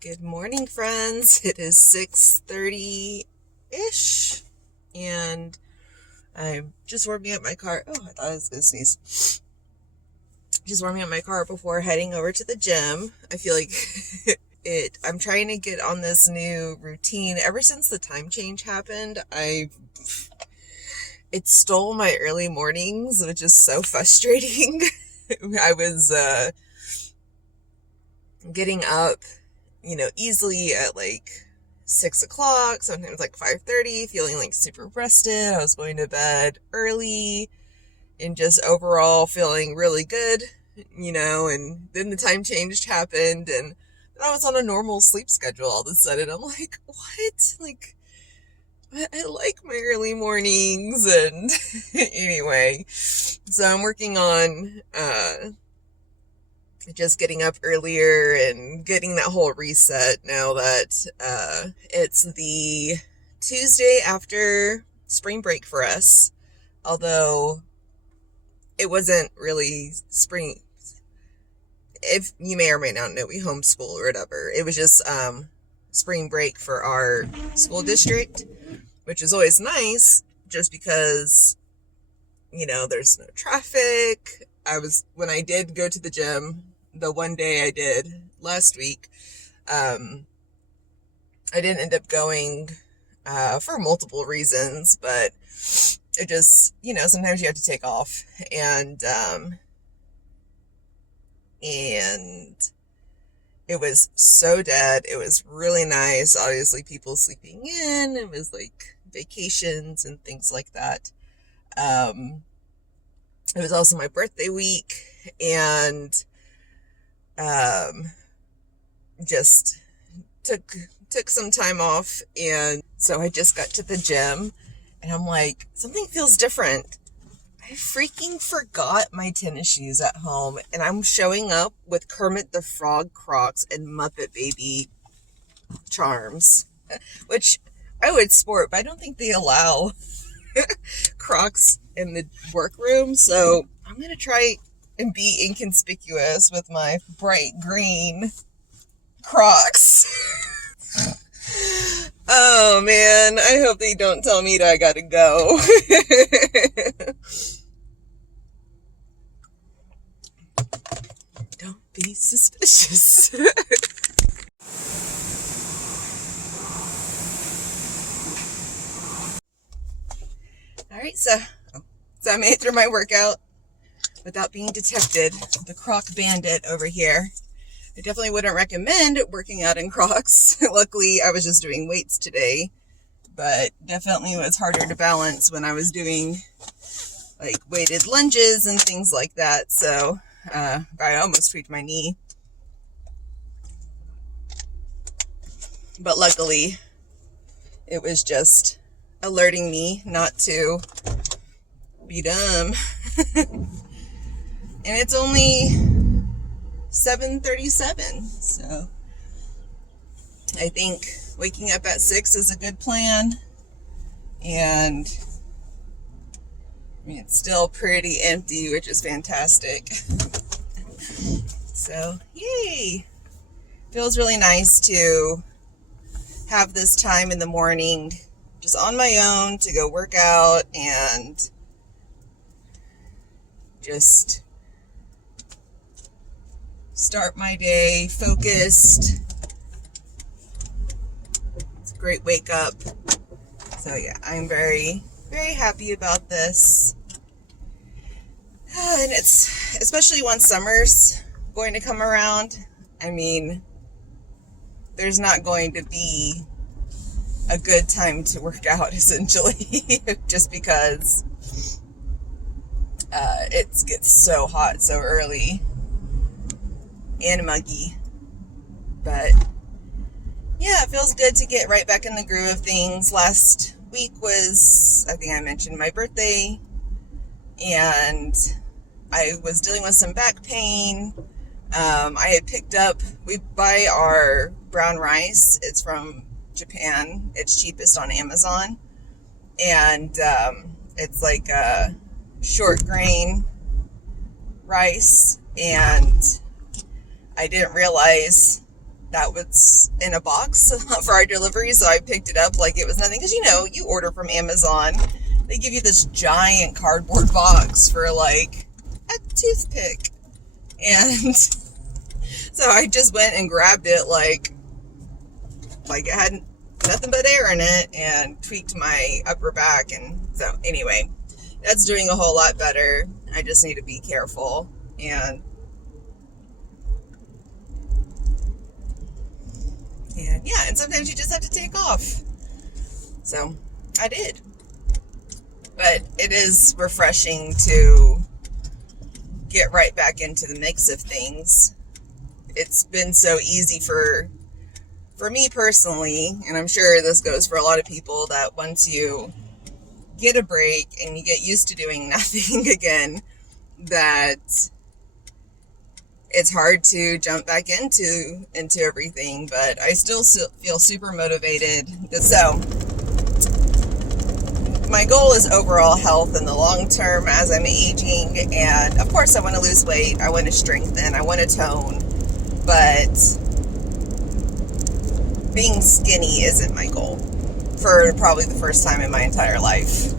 Good morning, friends. It is 6:30-ish, and I'm just warming up my car. Oh, I thought I was going to sneeze. Just warming up my car before heading over to the gym. I feel like I'm trying to get on this new routine. Ever since the time change happened, it stole my early mornings, which is so frustrating. I was getting up easily at like 6 o'clock, sometimes like 5:30, feeling like super rested. I was going to bed early and just overall feeling really good, and then the time change happened and then I was on a normal sleep schedule all of a sudden. I'm like, what? Like, I like my early mornings. And anyway, so I'm working on, just getting up earlier and getting that whole reset now that it's the Tuesday after spring break for us. Although it wasn't really spring. If you may or may not know, we homeschool or whatever. It was just spring break for our school district, which is always nice just because, there's no traffic. When I did go to the gym, the one day I did last week, I didn't end up going for multiple reasons, but it just, sometimes you have to take off, and it was so dead. It was really nice. Obviously, people sleeping in. It was like vacations and things like that. It was also my birthday week, and just took some time off, and so I just got to the gym, and I'm like, something feels different. I freaking forgot my tennis shoes at home, and I'm showing up with Kermit the Frog Crocs and Muppet Baby charms, which I would sport, but I don't think they allow Crocs in the workroom, so I'm gonna try and be inconspicuous with my bright green Crocs. Oh man, I hope they don't tell me that I gotta go. Don't be suspicious. Alright, so I made it through my workout without being detected. The Croc bandit over here. I definitely wouldn't recommend working out in Crocs. Luckily, I was just doing weights today, but definitely was harder to balance when I was doing like weighted lunges and things like that. So I almost tweaked my knee. But luckily, it was just alerting me not to be dumb. And it's only 7:37, so I think waking up at 6 is a good plan. And I mean, it's still pretty empty, which is fantastic. So yay! Feels really nice to have this time in the morning just on my own to go work out and just start my day focused. It's a great wake up. So yeah, I'm very, very happy about this. And it's, especially once summer's going to come around, I mean, there's not going to be a good time to work out, essentially, just because it gets so hot so early and muggy. But yeah, it feels good to get right back in the groove of things. Last week was, I think I mentioned, my birthday, and I was dealing with some back pain. I had picked up, we buy our brown rice. It's from Japan. It's cheapest on Amazon, and it's like a short grain rice, and I didn't realize that was in a box for our delivery, so I picked it up like it was nothing. Because, you know, you order from Amazon, they give you this giant cardboard box for like a toothpick. And so I just went and grabbed it like it had nothing but air in it, and tweaked my upper back. And so anyway, that's doing a whole lot better. I just need to be careful. And yeah, and sometimes you just have to take off. So I did. But it is refreshing to get right back into the mix of things. It's been so easy for me personally, and I'm sure this goes for a lot of people, that once you get a break and you get used to doing nothing again, that it's hard to jump back into everything. But I still feel super motivated. So my goal is overall health in the long term as I'm aging. And of course I want to lose weight. I want to strengthen. I want to tone. But being skinny isn't my goal for probably the first time in my entire life.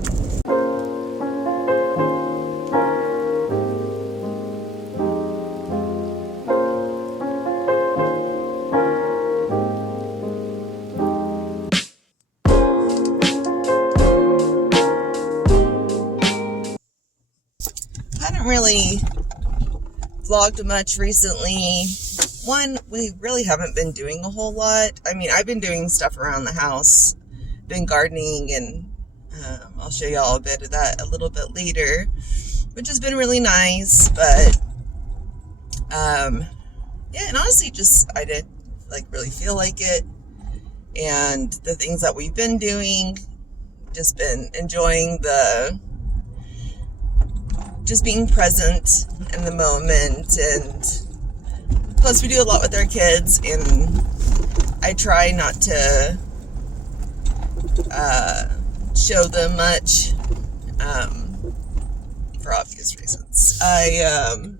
Really vlogged much recently. One, we really haven't been doing a whole lot. I mean, I've been doing stuff around the house, been gardening, and I'll show y'all a bit of that a little bit later, which has been really nice. But yeah, and honestly, I didn't really feel like it. And the things that we've been doing, just been enjoying just being present in the moment. And plus we do a lot with our kids, and I try not to show them much for obvious reasons. I'm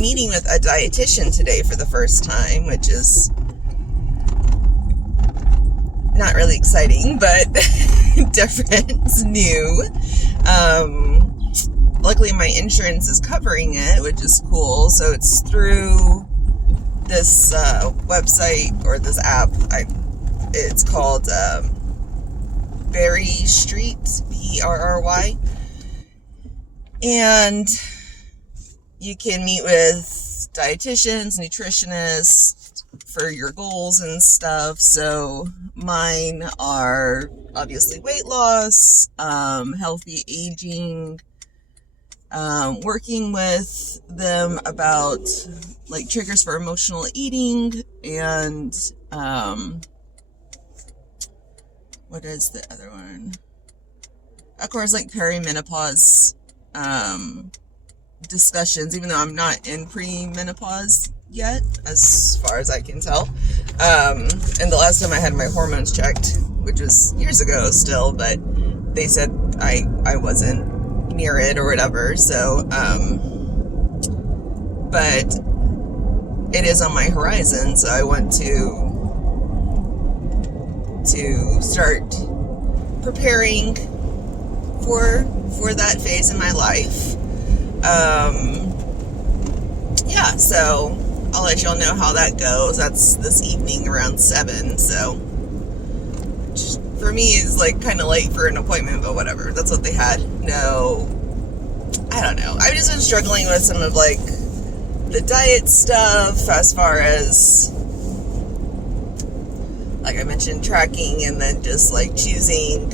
meeting with a dietitian today for the first time, which is not really exciting, but different. It's new. Luckily my insurance is covering it, which is cool. So it's through this website or this app. It's called Berry Street, Berry. And you can meet with dietitians, nutritionists for your goals and stuff. So mine are obviously weight loss, healthy aging, working with them about triggers for emotional eating, and what is the other one? Of course, perimenopause discussions, even though I'm not in premenopause yet, as far as I can tell. And the last time I had my hormones checked, which was years ago still, but they said I wasn't near it or whatever. So, but it is on my horizon, so I want to start preparing for that phase in my life. Yeah, so I'll let y'all know how that goes. That's this evening around 7, so for me is kind of late for an appointment, but whatever. That's what they had. No, I don't know. I've just been struggling with some of the diet stuff, as far as I mentioned, tracking, and then just choosing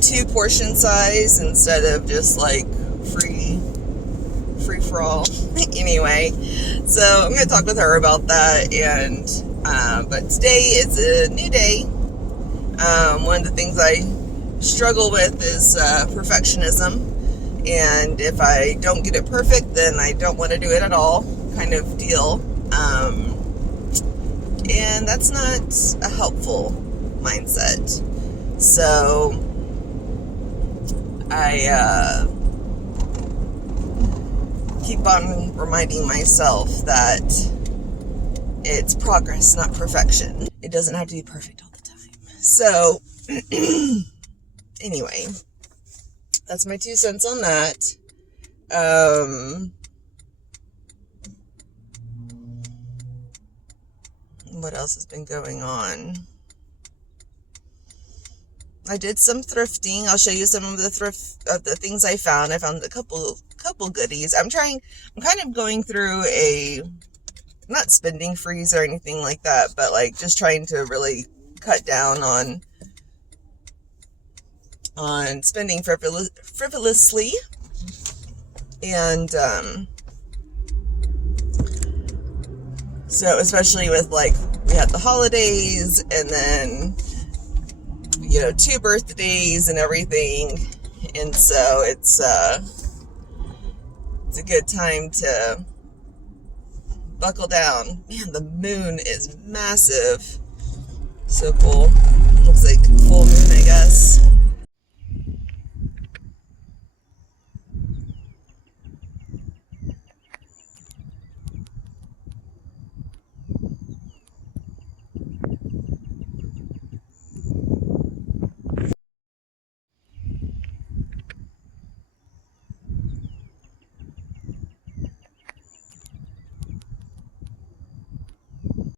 2 portion size instead of just free for all. Anyway, so I'm going to talk with her about that. And but today is a new day. One of the things I struggle with is perfectionism, and if I don't get it perfect, then I don't want to do it at all, kind of deal. And that's not a helpful mindset. So keep on reminding myself that it's progress, not perfection. It doesn't have to be perfect all the time. So, anyway, that's my 2 cents on that. What else has been going on? I did some thrifting. I'll show you some of the things I found. I found a couple goodies. I'm kind of going through a, not spending freeze or anything like that, but like just trying to really cut down on spending frivolously. And so especially with like, we had the holidays and then, you know, 2 birthdays and everything. And so it's a good time to buckle down. Man, the moon is massive. So cool. Looks like full moon, I guess.